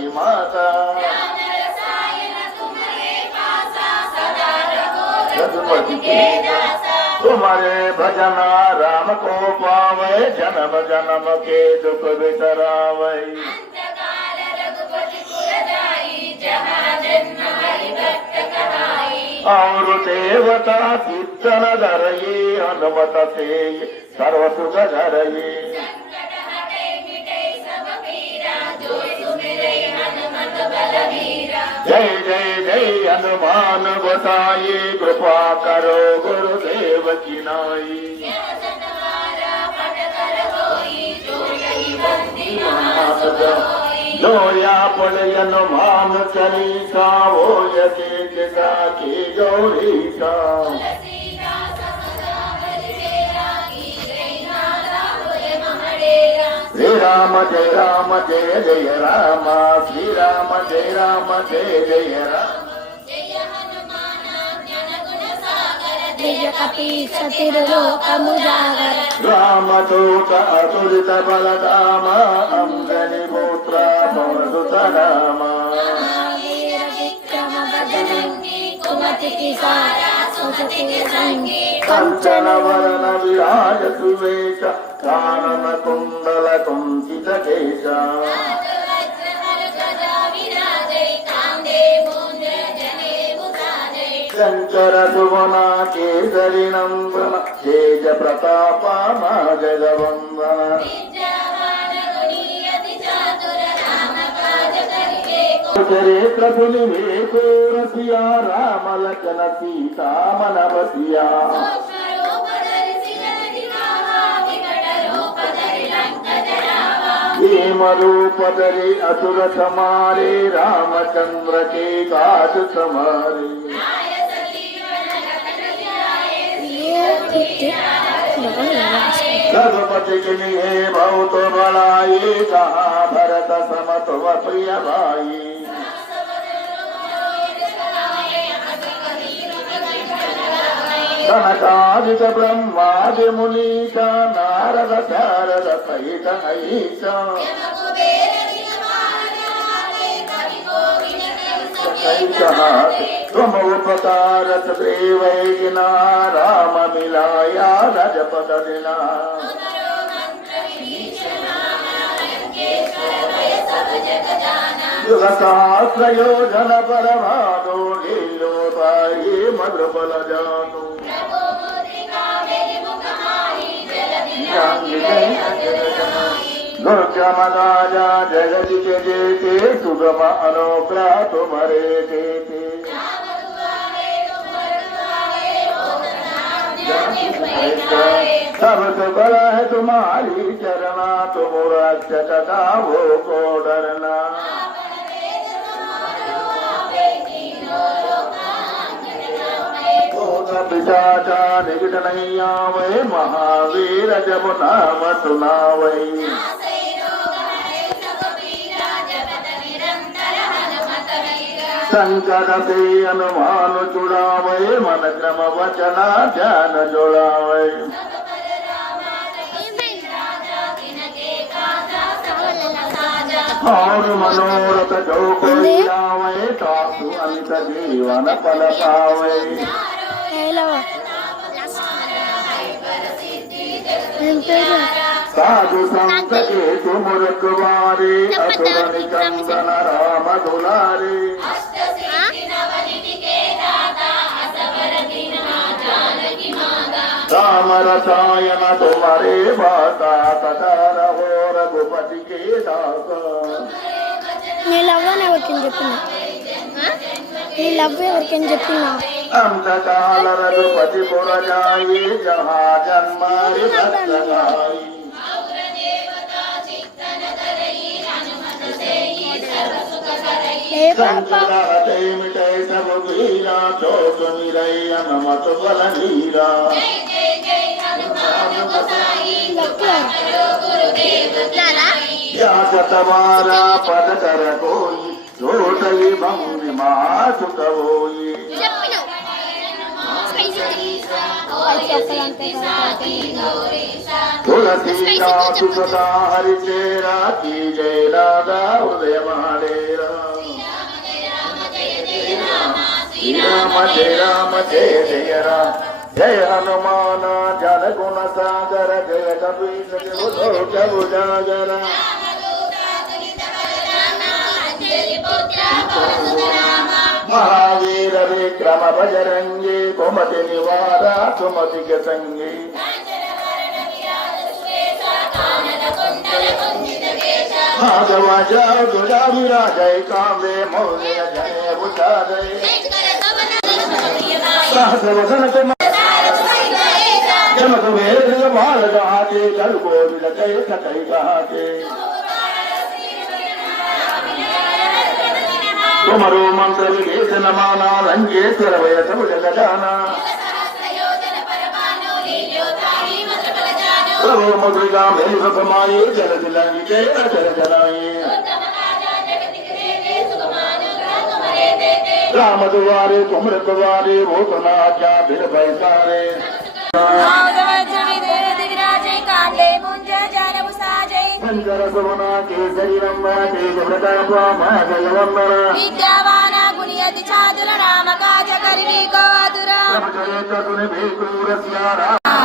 जानकी माता रघुपति के तुम्हारे भजन राम को पावे जन्म जन्म के दुख बिसरावे और देवता कीर्तन धरये हनुमत से सर्व सुख धरये जय जय जय हनुमान गोसाई कृपा करो गुरुदेव की नाई लोया पड़े हनुमान चालीसा वो यके की गौरी का श्री राम जय जय राम श्री राम जय जय राम रामदूत अतुलित बलधाम अंजनी पुत्र पवनसुत राम कंचन वरण विराज सुवेश कानन कुंडल कुंचित केश शंकर सुवना केसरी नंदन तेज प्रताप जगवंदन चरित्र सुनिवेशो रसिया राम लखन सीता मन बसिया भीम रूप धरे असुर समारे रामचंद्र के काज समारे रघुपति के लिए बहुत बड़ाई कहा भरत सम तुम प्रिय भाई सनकादिक ब्रह्मादि मुनीचा नारद शारद सहित ऐसा तुम उपकारत देवैना राम मिलाया रजपद दिना युग सहस्र योजन पर भादो लीलो ताई मधुर बल जानो दुर्गमदाजा जगति के जेते सुगम अनोखा तुम्हारे देते सब तो बड़ा है तुम्हारी चरना तुम रक्षकता वो को डरना पिशाचा निकट नहीं आवे महावीर जब नाम सुनावे संकट से अनुमान छुड़ावे मन क्रम वचना ध्यान जोड़ावे और मनोरथ जो कोई आवे तासु अंत जीवन फल पावे साधु संत के तुम रखवारे असुर निकंदन राम दुलारे राम रसायन तुम्हारे भाषा तथा रहो रघुपति के दास अंतकाल रघुपति पुर जाई जहाँ जन्मारी सत्सगाई संकट हटे मिटे सब वीरा जो सुमिरै हनुमत बल वीरा या सतवारा पद कर कोई रोटली भंगि मासु कवोई तुलसी का सुखदा हरि तेरा की जय राधा उदय महादेव राम जय जय राम जय हनुमान जन गुण सागर जय कपीश प्रभु जागर महावीर विक्रम बजरंगी कुमति निवार सुमति के संगी भागवा जाओ दुरा विराजय कामे मौर्य जय बुझारे सहस्रवदन जमक वेद माल गाते जल गोविल जय सकई गाते तुमरो मंत्र विदेश नमाना रंगेश्वर वय सब जग जाना प्रभु मुद्रिका मेल समाये जल दिलाये जय जल जलाये राम दुआरे तुम रखवारे वो सुना क्या फिर पैसारे शंकर सुमना केसरी रंगा तेज प्रताप महाजयवंदना विद्यावान गुणियति चातुर नाम काज करिवे को आतुर प्रभु चरित्र सुने भेकूर सिया राम